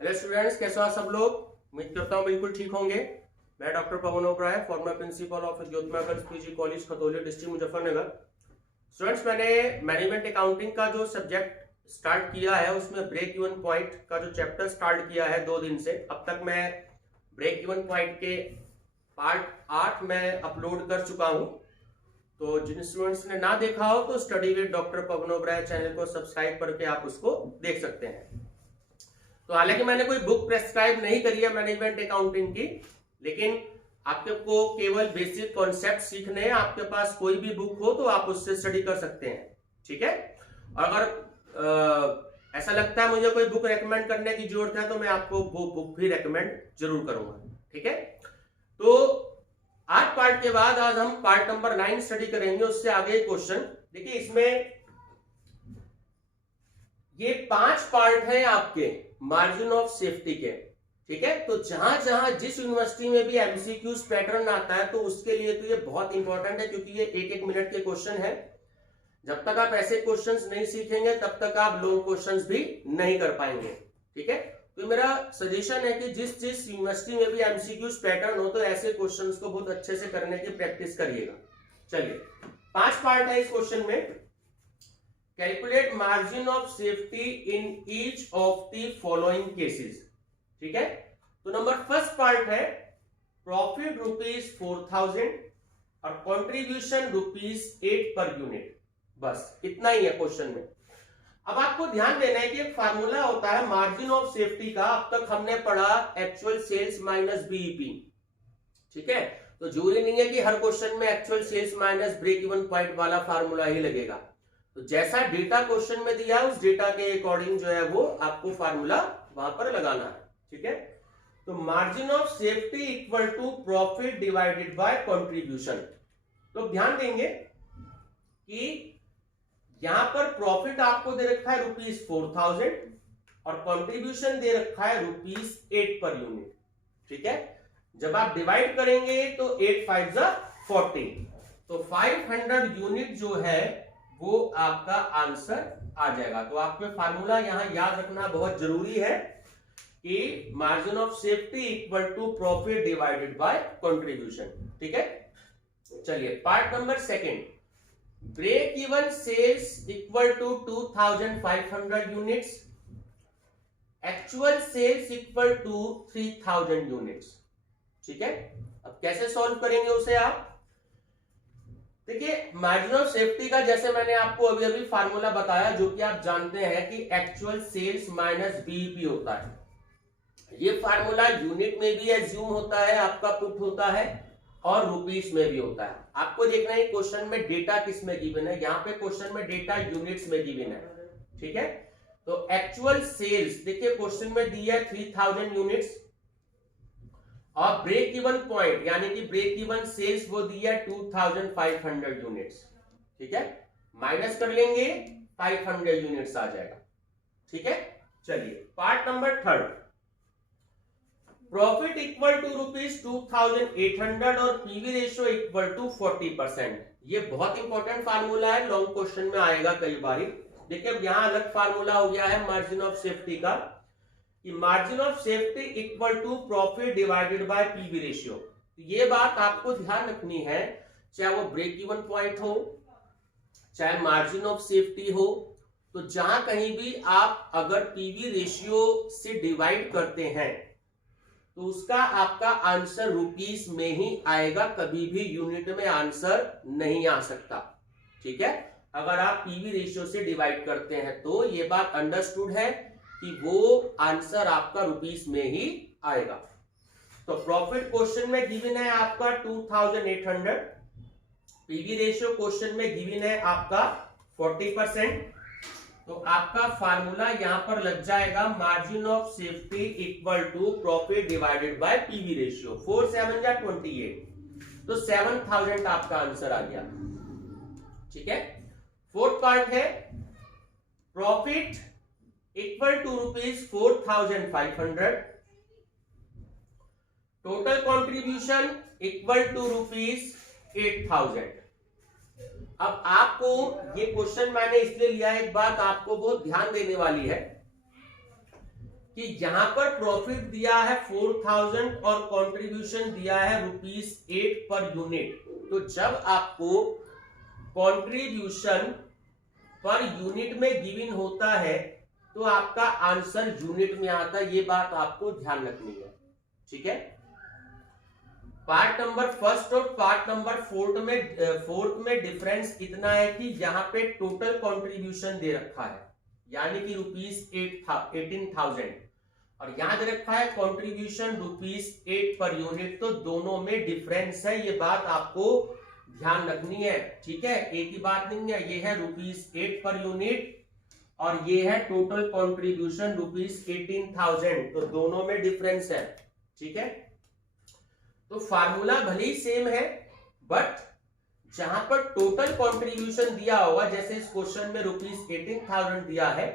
Hello students, कैसे हो आप सब लोग। उम्मीद करता हूँ बिल्कुल ठीक होंगे। मैं doctor Pavan Oberoi, former principal of Jyotirmay girls PG college Khatauli district Muzaffarnagar. Students, मैंने मैनेजमेंट अकाउंटिंग का जो सब्जेक्ट स्टार्ट किया है उसमें ब्रेक इवन पॉइंट का जो चैप्टर स्टार्ट किया है 2 दिन से। अब तक मैं ब्रेक इवन पॉइंट के पार्ट 8 में अपलोड कर चुका हूँ। तो जिन स्टूडेंट्स ने ना देखा हो तो study with doctor Pavan Oberoi channel को सब्सक्राइब करके आप उसको देख सकते हैं। तो हालांकि मैंने कोई बुक प्रेस्क्राइब नहीं करी है मैनेजमेंट अकाउंटिंग की, लेकिन आपको केवल बेसिक कॉन्सेप्ट सीखने हैं। आपके पास कोई भी बुक हो तो आप उससे स्टडी कर सकते हैं, ठीक है। और अगर ऐसा लगता है मुझे कोई बुक रेकमेंड करने की जरूरत है तो मैं आपको वो बुक भी रेकमेंड जरूर करूंगा, ठीक है। तो 8 पार्ट के बाद आज हम पार्ट नंबर 9 स्टडी करेंगे। उससे आगे क्वेश्चन देखिए, इसमें ये 5 पार्ट हैं आपके मार्जिन ऑफ सेफ्टी के, ठीक है। तो जहां जहां जिस यूनिवर्सिटी में भी एमसीक्यूज पैटर्न आता है तो उसके लिए तो ये बहुत इंपॉर्टेंट है, क्योंकि ये 1-1 मिनट के क्वेश्चन है। जब तक आप ऐसे क्वेश्चंस नहीं सीखेंगे तब तक आप लॉन्ग क्वेश्चंस भी नहीं कर पाएंगे, ठीक है। तो मेरा सजेशन है कि जिस जिस यूनिवर्सिटी में भी एमसीक्यूज पैटर्न हो तो ऐसे क्वेश्चंस को बहुत अच्छे से करने की प्रैक्टिस करिएगा। चलिए, 5 पार्ट है इस क्वेश्चन में। Calculate margin of safety in each of the following cases, ठीक है। तो नंबर फर्स्ट पार्ट है प्रॉफिट ₹4,000 और कंट्रीब्यूशन ₹8 पर यूनिट। बस इतना ही है क्वेश्चन में। अब आपको ध्यान देना है कि एक फार्मूला होता है मार्जिन ऑफ सेफ्टी का। अब तक हमने पढ़ा एक्चुअल सेल्स माइनस बीईपी, ठीक है। तो जरूरी नहीं है कि हर क्वेश्चन में actual sales minus break even point वाला फार्मूला ही लगेगा। तो जैसा डेटा क्वेश्चन में दिया है उस डेटा के अकॉर्डिंग जो है वो आपको फार्मूला वहां पर लगाना है, ठीक है। तो margin of safety equal to profit divided by contribution. तो ध्यान देंगे कि यहां पर प्रॉफिट आपको दे रखा है ₹4,000 और कंट्रीब्यूशन दे रखा है ₹8 पर यूनिट, ठीक है। जब आप डिवाइड करेंगे तो 8 5 जा 40, तो 500 यूनिट जो है वो आपका आंसर आ जाएगा। तो आपको फार्मूला यहां याद रखना बहुत जरूरी है कि margin of safety equal to profit divided by contribution, ठीक है। चलिए, part number second, break even sales equal to 2,500 units, actual sales equal to 3,000 units, ठीक है। अब कैसे सॉल्व करेंगे उसे आप देखिए। मार्जिन ऑफ सेफ्टी का जैसे मैंने आपको अभी अभी फार्मूला बताया, जो कि आप जानते हैं कि एक्चुअल सेल्स माइनस बीईपी होता है। ये फार्मूला यूनिट में भी एज्यूम होता है, आपका पुट होता है, और रुपीस में भी होता है। आपको देखना है क्वेश्चन में डेटा किस में गिवन है। यहाँ पे क्वेश्चन में डेटा यूनिट्स में गिवन है, ठीक है। तो एक्चुअल सेल्स देखिए क्वेश्चन में दिया है 3,000 यूनिट्स, और ब्रेक इवन पॉइंट यानी कि ब्रेक इवन सेल्स वो दिया 2,500 यूनिट्स, ठीक है। माइनस कर लेंगे 500 यूनिट्स आ जाएगा, ठीक है। चलिए, part number third, profit equal to ₹2,800 और पीवी रेशियो इक्वल टू 40%। ये बहुत इंपॉर्टेंट फार्मूला है, लॉन्ग क्वेश्चन में आएगा कई बार। देखिए, अब यहां अलग फार्मूला हो गया है मार्जिन ऑफ सेफ्टी का, कि margin of safety equal to profit divided by PV ratio. ये बात आपको ध्यान रखनी है, चाहे वो ब्रेक इवन पॉइंट हो चाहे मार्जिन ऑफ सेफ्टी हो, तो जहां कहीं भी आप अगर पीवी रेशियो से डिवाइड करते हैं तो उसका आपका आंसर रुपीस में ही आएगा, कभी भी यूनिट में आंसर नहीं आ सकता, ठीक है। अगर आप पीवी रेशियो से डिवाइड करते हैं तो ये बात अंडरस्टूड है कि वो आंसर आपका रुपीस में ही आएगा। तो प्रॉफिट क्वेश्चन में गिवन है आपका 2,800, पीवी रेशियो क्वेश्चन में गिवन है आपका 40%। तो आपका फार्मूला यहां पर लग जाएगा margin of safety equal to profit divided by PV ratio. 4 7 जा 28, तो 7,000 आपका आंसर आ गया, ठीक है। फोर्थ पार्ट है profit equal to ₹4,500, total contribution equal to ₹8,000। अब आपको ये क्वेश्चन मैंने इसलिए लिया, एक बात आपको बहुत ध्यान देने वाली है कि यहां पर प्रॉफिट दिया है 4000 और कंट्रीब्यूशन दिया है ₹8 पर यूनिट। तो जब आपको कंट्रीब्यूशन पर यूनिट में गिवन होता है तो आपका आंसर यूनिट में आता है, ये बात आपको ध्यान रखनी है। ठीक है, पार्ट नंबर फर्स्ट और पार्ट नंबर फोर्थ में डिफरेंस इतना है कि यहाँ पे टोटल कंट्रीब्यूशन दे रखा है यानी कि ₹18,000 और यहाँ दे रखा है कंट्रीब्यूशन ₹8 पर यूनिट। तो दोनों में डिफरेंस है, ये बात आपको ध्यान रखनी है। ठीक है, एक ही बात नहीं है, ये है ₹8 पर यूनिट और ये है टोटल कंट्रीब्यूशन ₹18,000, तो दोनों में डिफरेंस है। ठीक है, तो फार्मूला भले ही सेम है बट जहां पर टोटल कंट्रीब्यूशन दिया होगा, जैसे इस क्वेश्चन में ₹18,000 दिया है,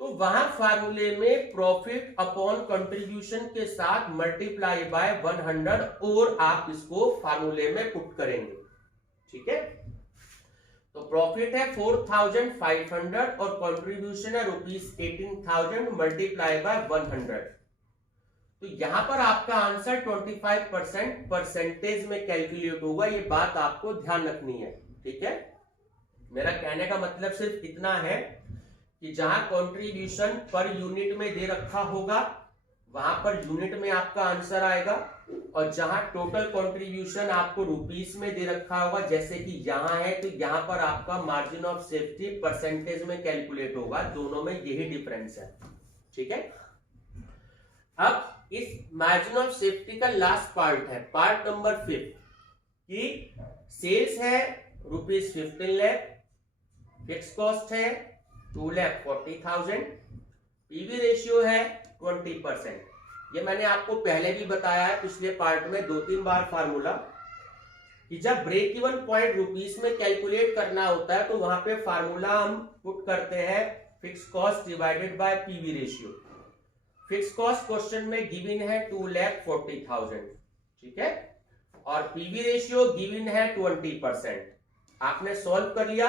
तो वहां फार्मूले में प्रॉफिट अपॉन कंट्रीब्यूशन के साथ मल्टीप्लाई बाय 100 और आप इसको फार्मूले में पुट करेंगे। ठीक है, तो प्रॉफिट है 4,500 और कंट्रीब्यूशन है ₹18,000 मल्टीप्लाई बाय 100। तो यहां पर आपका आंसर 25% परसेंटेज में कैलकुलेट होगा, ये बात आपको ध्यान रखनी है। ठीक है, मेरा कहने का मतलब सिर्फ इतना है कि जहां कंट्रीब्यूशन पर यूनिट में दे रखा होगा वहां पर यूनिट में आपका आंसर आएगा और जहां टोटल कंट्रीब्यूशन आपको रुपीस में दे रखा होगा जैसे कि यहां है, तो यहां पर आपका मार्जिन ऑफ सेफ्टी परसेंटेज में कैलकुलेट होगा। दोनों में यही डिफरेंस है। ठीक है, अब इस मार्जिन ऑफ सेफ्टी का लास्ट पार्ट है, पार्ट नंबर 5 कि सेल्स है ₹15 लाख, फिक्स कॉस्ट है 2,40,000, पीवी रेशियो है 20%। ये मैंने आपको पहले भी बताया है पिछले पार्ट में 2-3 बार फार्मूला कि जब ब्रेक इवन पॉइंट रुपीस में कैलकुलेट करना होता है तो वहां पे फार्मूला हम पुट करते हैं fix cost divided by PV ratio. Fix cost question में गिवन है 2,40,000। ठीक है, और पीवी रेशियो गिवन है 20%। आपने सॉल्व कर लिया,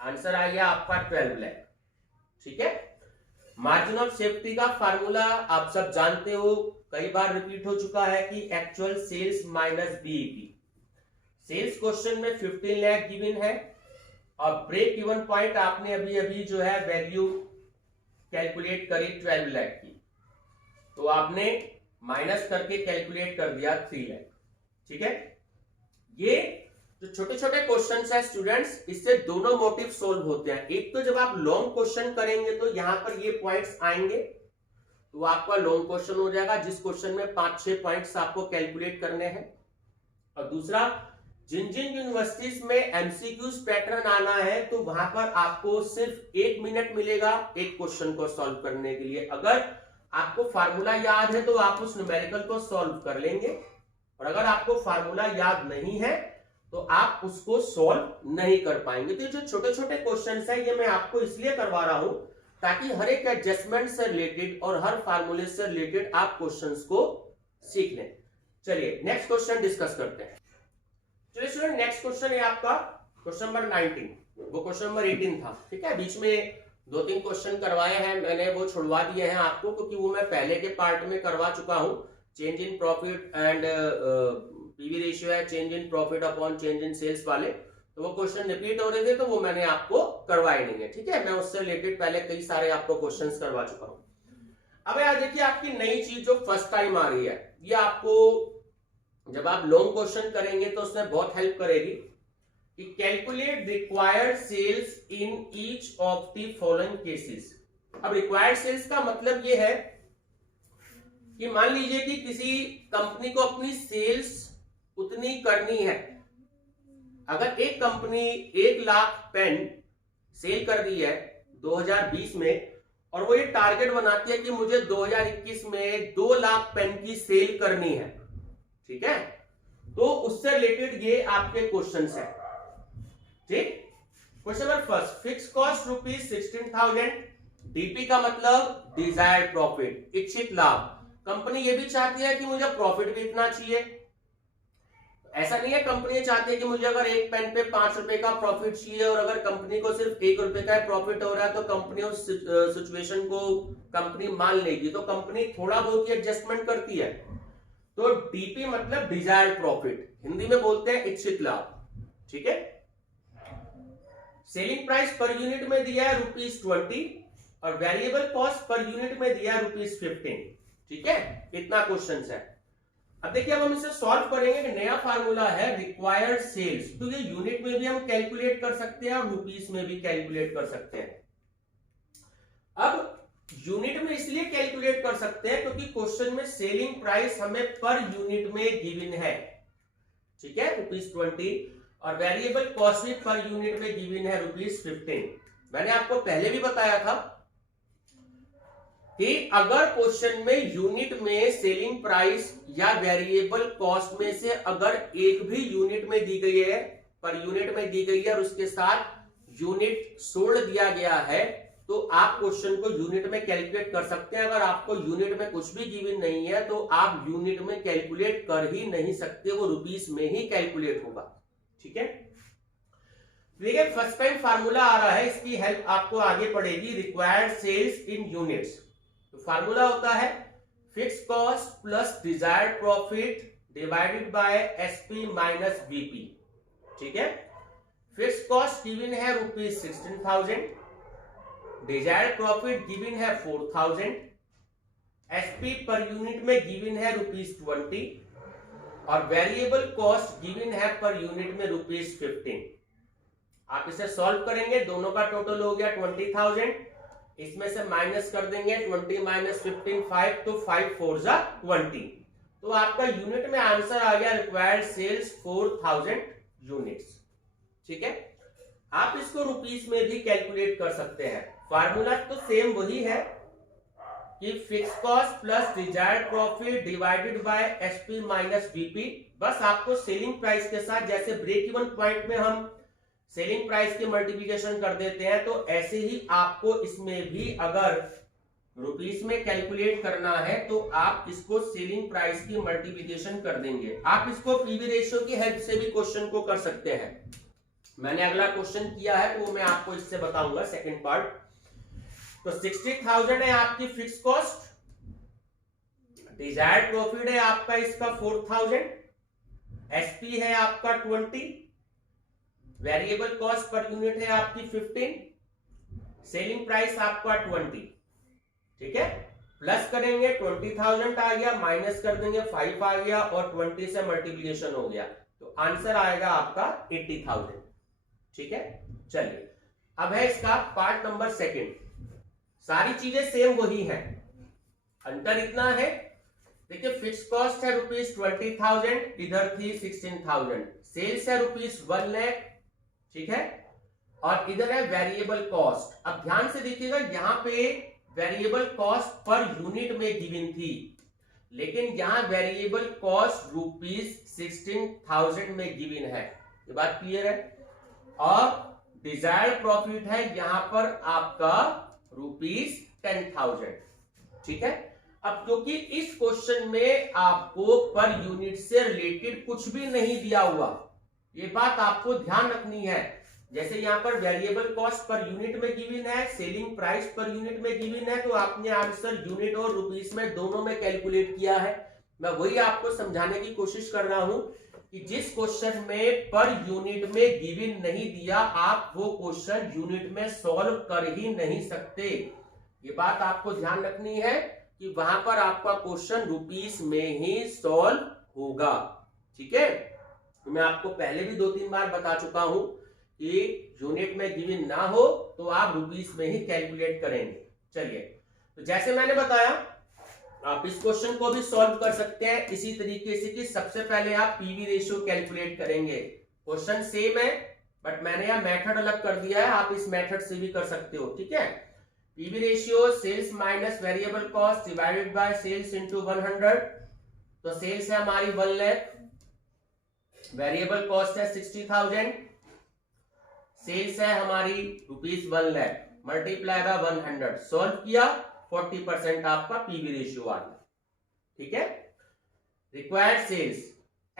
आंसर आ गया आपका 12 लाख। ठीक है, मार्जिन ऑफ सेफ्टी का फार्मूला आप सब जानते हो, कई बार रिपीट हो चुका है कि actual sales minus BEP. Sales question में 15 लाख गिवन है और ब्रेक इवन पॉइंट आपने अभी अभी जो है वैल्यू कैलकुलेट करी 12 लाख की, तो आपने माइनस करके कैलकुलेट कर दिया 3 लाख। ठीक है, ये जो छोटे छोटे क्वेश्चंस है स्टूडेंट्स, इससे दोनों मोटिव सोल्व होते हैं। एक तो जब आप लॉन्ग क्वेश्चन करेंगे तो यहां पर ये पॉइंट्स आएंगे तो आपका लॉन्ग क्वेश्चन हो जाएगा जिस क्वेश्चन में 5-6 पॉइंट्स आपको कैलकुलेट करने हैं। और दूसरा, जिन जिन यूनिवर्सिटीज में एमसीक्यूज पैटर्न आना है तो वहां पर आपको सिर्फ 1 मिनट मिलेगा एक क्वेश्चन को सॉल्व करने के लिए। अगर आपको फार्मूला याद है तो आप उस न्यूमेरिकल को सॉल्व कर लेंगे और अगर आपको फार्मूला याद नहीं है तो आप उसको सॉल्व नहीं कर पाएंगे। तो ये जो छोटे छोटे क्वेश्चंस है ये मैं आपको इसलिए करवा रहा हूं ताकि हर एक एडजस्टमेंट से रिलेटेड और हर फार्मूले से रिलेटेड आप क्वेश्चंस को सीख लें। चलिए नेक्स्ट क्वेश्चन डिस्कस करते हैं। चलिए स्टूडेंट, नेक्स्ट क्वेश्चन है आपका क्वेश्चन नंबर 19, वो क्वेश्चन नंबर 18 था। ठीक है, बीच में 2-3 क्वेश्चन करवाए हैं मैंने, वो छुड़वा दिए हैं आपको क्योंकि वो मैं पहले के पार्ट में करवा चुका हूं। Change in profit and PV ratio है, change in profit upon change in sales वाले, तो वो क्वेश्चन रिपीट हो रहे थे तो वो मैंने आपको करवाए नहीं है। ठीक है, मैं उससे रिलेटेड पहले कई सारे आपको क्वेश्चंस करवा चुका हूं। अब यार देखिए, आपकी नई चीज जो फर्स्ट टाइम आ रही है, ये आपको जब आप लॉन्ग क्वेश्चन करेंगे तो उसमें बहुत हेल्प करेगी कि calculate required sales in each of the following cases. अब रिक्वायर्ड सेल्स का मतलब ये है कि मान लीजिए कि किसी कंपनी को अपनी सेल्स उतनी करनी है। अगर एक कंपनी 1 लाख पेन सेल कर दी है 2020 में और वो ये टारगेट बनाती है कि मुझे 2021 में 2 लाख पेन की सेल करनी है, ठीक है, तो उससे रिलेटेड ये आपके क्वेश्चंस है। ठीक, question number first, fix cost ₹16,000, DP का मतलब डिजायर्ड प्रॉफिट, इच्छित लाभ। कंपनी ये भी चाहती है कि मुझे प्रॉफिट भी इतना चाहिए। ऐसा नहीं है कंपनी चाहती है कि मुझे अगर एक पेन पे 5 रुपए का प्रॉफिट चाहिए और अगर कंपनी को सिर्फ 1 रुपए का प्रॉफिट हो रहा है तो कंपनी उस सिचुएशन को कंपनी मान लेगी, तो कंपनी थोड़ा बहुत ही एडजस्टमेंट करती है। तो डीपी मतलब डिजायर्ड प्रॉफिट, हिंदी में बोलते हैं इच्छित लाभ। ठीक है, सेलिंग प्राइस पर यूनिट में दिया है ₹20 और वेरिएबल कॉस्ट पर यूनिट में दिया है ₹15। ठीक है, इतना क्वेश्चन है। अब देखिए, अब हम इसे सॉल्व करेंगे। कि नया फार्मूला है रिक्वायर्ड सेल्स, तो ये यूनिट में भी हम कैलकुलेट कर सकते हैं और रुपीस में भी कैलकुलेट कर सकते हैं। अब यूनिट में इसलिए कैलकुलेट कर सकते हैं क्योंकि क्वेश्चन में सेलिंग प्राइस हमें पर यूनिट में गिवन है। ठीक है, ₹20 और वेरिएबल कॉस्ट भी पर यूनिट में गिवन है ₹15। मैंने आपको पहले भी बताया था कि अगर क्वेश्चन में यूनिट में सेलिंग प्राइस या वेरिएबल कॉस्ट में से अगर एक भी यूनिट में दी गई है, पर यूनिट में दी गई है और उसके साथ यूनिट सोल्ड दिया गया है, तो आप क्वेश्चन को यूनिट में कैलकुलेट कर सकते हैं। अगर आपको यूनिट में कुछ भी गिवन नहीं है तो आप यूनिट में कैलकुलेट कर ही नहीं सकते, वो रुपीस में ही कैलकुलेट होगा। ठीक है, देखिए फर्स्ट टाइम फार्मूला आ रहा है, इसकी हेल्प आपको आगे पड़ेगी। रिक्वायर्ड सेल्स इन यूनिट्स, तो फार्मूला होता है fix cost plus desired profit divided bye SP minus BP. ठीक है, फिक्स कॉस्ट गिवन है ₹16,000, डिजायर्ड प्रॉफिट गिवन है 4,000, एसपी पर यूनिट में गिवन है ₹20 और वेरिएबल कॉस्ट गिवन है पर यूनिट में ₹15। आप इसे सॉल्व करेंगे, दोनों का टोटल हो गया 20,000, इसमें से माइनस कर देंगे 20 माइनस 15 5, तो 5 4 जा 20, तो आपका यूनिट में आंसर आ गया रिक्वायर्ड सेल्स 4,000 यूनिट्स। ठीक है, आप इसको रुपीस में भी कैलकुलेट कर सकते हैं। फार्मूला तो सेम वही है कि fix cost plus desired profit divided bye SP minus BP. बस आपको सेलिंग प्राइस के साथ, जैसे ब्रेक इवन पॉइंट में हम सेलिंग प्राइस की मल्टीप्लिकेशन कर देते हैं, तो ऐसे ही आपको इसमें भी अगर रुपीस में कैलकुलेट करना है तो आप इसको सेलिंग प्राइस की मल्टीप्लिकेशन कर देंगे। आप इसको पीवी रेशियो की हेल्प से भी क्वेश्चन को कर सकते हैं। मैंने अगला क्वेश्चन किया है तो वो मैं आपको इससे बताऊंगा, सेकंड पार्ट। तो 60,000 है आपकी फिक्स कॉस्ट, डिजायर्ड प्रॉफिट है आपका इसका 4,000, एसपी है आपका 20, वेरिएबल कॉस्ट पर यूनिट है आपकी 15, सेलिंग प्राइस आपका 20। ठीक है, प्लस करेंगे 20,000 आ गया, माइनस कर देंगे 5 आ गया और 20 से मल्टीप्लिकेशन हो गया, तो आंसर आएगा आपका 80,000। ठीक है, चलिए अब है इसका पार्ट नंबर सेकंड। सारी चीजें सेम वही हैं, अंतर इतना है, देखिए फिक्स कॉस्ट है ₹20,000, इधर थी 16,000, सेल्स है ₹1 लाख। ठीक है, और इधर है वेरिएबल कॉस्ट। अब ध्यान से देखिएगा, यहां पे वेरिएबल कॉस्ट पर यूनिट में गिवन थी, लेकिन यहां वेरिएबल कॉस्ट ₹16,000 में गिवन है। ये बात क्लियर है, और डिजायर्ड प्रॉफिट है यहां पर आपका ₹10,000। ठीक है, अब क्योंकि इस क्वेश्चन में आपको पर यूनिट से रिलेटेड कुछ भी नहीं दिया हुआ, ये बात आपको ध्यान रखनी है। जैसे यहां पर वेरिएबल कॉस्ट पर यूनिट में गिवन है, सेलिंग प्राइस पर यूनिट में गिवन है, तो आपने आंसर यूनिट और रुपीस में दोनों में कैलकुलेट किया है। मैं वही आपको समझाने की कोशिश कर रहा हूं कि जिस क्वेश्चन में पर यूनिट में गिवन नहीं दिया, आप वो क्वेश्चन यूनिट में सॉल्व कर ही नहीं सकते। ये बात आपको ध्यान रखनी है कि वहां पर आपका क्वेश्चन रुपीस में ही सॉल्व होगा। ठीक है, तो मैं आपको पहले भी 2-3 बार बता चुका हूं कि यूनिट में गिवन ना हो तो आप रुपीस में ही कैलकुलेट करेंगे। चलिए, तो जैसे मैंने बताया, आप इस क्वेश्चन को भी सॉल्व कर सकते हैं इसी तरीके से कि सबसे पहले आप पीवी रेशियो कैलकुलेट करेंगे। क्वेश्चन सेम है, बट मैंने यहां मेथड अलग कर दिया है, आप इस मेथड से भी कर सकते हो। ठीक है, PV ratio sales minus variable cost divided by sales into 100। तो सेल्स है हमारी 1 लाख, वेरिएबल कॉस्ट है 60,000, सेल्स है हमारी ₹1 लाख, मल्टीप्लाई बाय 100, सॉल्व किया, 40% आपका पीवी रेशियो आ गया। ठीक है, required sales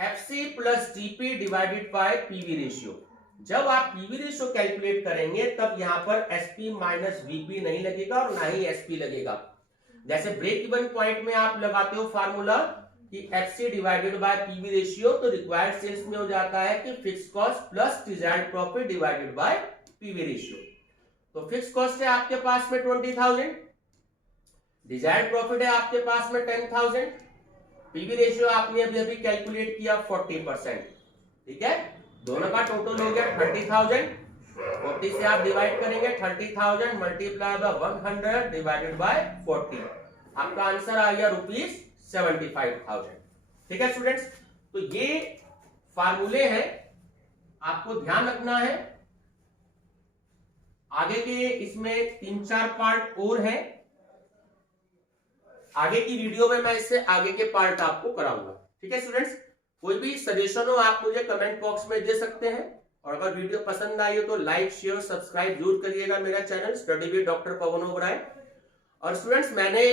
FC plus GP divided by PV ratio. जब आप PV रेशियो कैलकुलेट करेंगे तब यहां पर SP माइनस VP नहीं लगेगा और ना ही SP लगेगा। जैसे ब्रेक इवन पॉइंट में आप लगाते हो फार्मूला कि FC divided by PV ratio, तो रिक्वायर्ड सेल्स में हो जाता है कि fix cost plus desired profit divided by PV ratio. तो फिक्स कॉस्ट है आपके पास में 20,000, डिजायर्ड प्रॉफिट है आपके पास में 10,000, PV रेशियो आपने अभी अभी कैलकुलेट किया 40%, ठीक है। दोनों का टोटल हो गया 30,000, 40 से आप डिवाइड करेंगे 30,000 मल्टीप्लाई बाय 100 डिवाइडेड बाय 40, आपका आंसर आ गया ₹75,000। ठीक है स्टूडेंट्स, तो ये फार्मूले हैं, आपको ध्यान रखना है। आगे के इसमें 3-4 पार्ट और हैं, आगे की वीडियो में मैं इससे आगे के पार्ट आपको कराऊंगा। ठीक है स्टूडेंट्स, कोई भी सजेशन हो आप मुझे कमेंट बॉक्स में दे सकते हैं, और अगर वीडियो पसंद आई हो तो लाइक शेयर सब्सक्राइब जरूर करिएगा मेरा channel study with doctor Pavan Oberoi. और स्टूडेंट्स, मैंने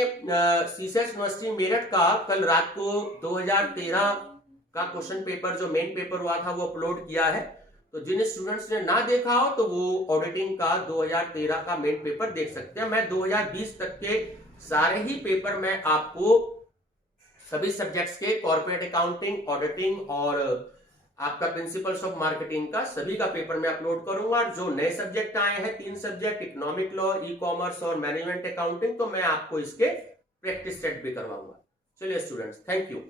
सीसेट यूनिवर्सिटी मेरठ का कल रात को 2013 का क्वेश्चन पेपर जो मेन पेपर हुआ था वो अपलोड किया है, तो जिन स्टूडेंट्स ने ना देखा हो तो वो ऑडिटिंग का 2013 का मेन पेपर देख सकते हैं। मैं 2020 तक के सारे ही पेपर मैं आपको सभी सब्जेक्ट्स के कॉर्पोरेट अकाउंटिंग, ऑडिटिंग और आपका प्रिंसिपल्स ऑफ मार्केटिंग का सभी का पेपर मैं अपलोड करूंगा। और जो नए सब्जेक्ट आए हैं 3 subject, economic law, e commerce और मैनेजमेंट अकाउंटिंग, तो मैं आपको इसके प्रैक्टिस सेट भी करवाऊंगा। चलिए स्टूडेंट्स, थैंक यू।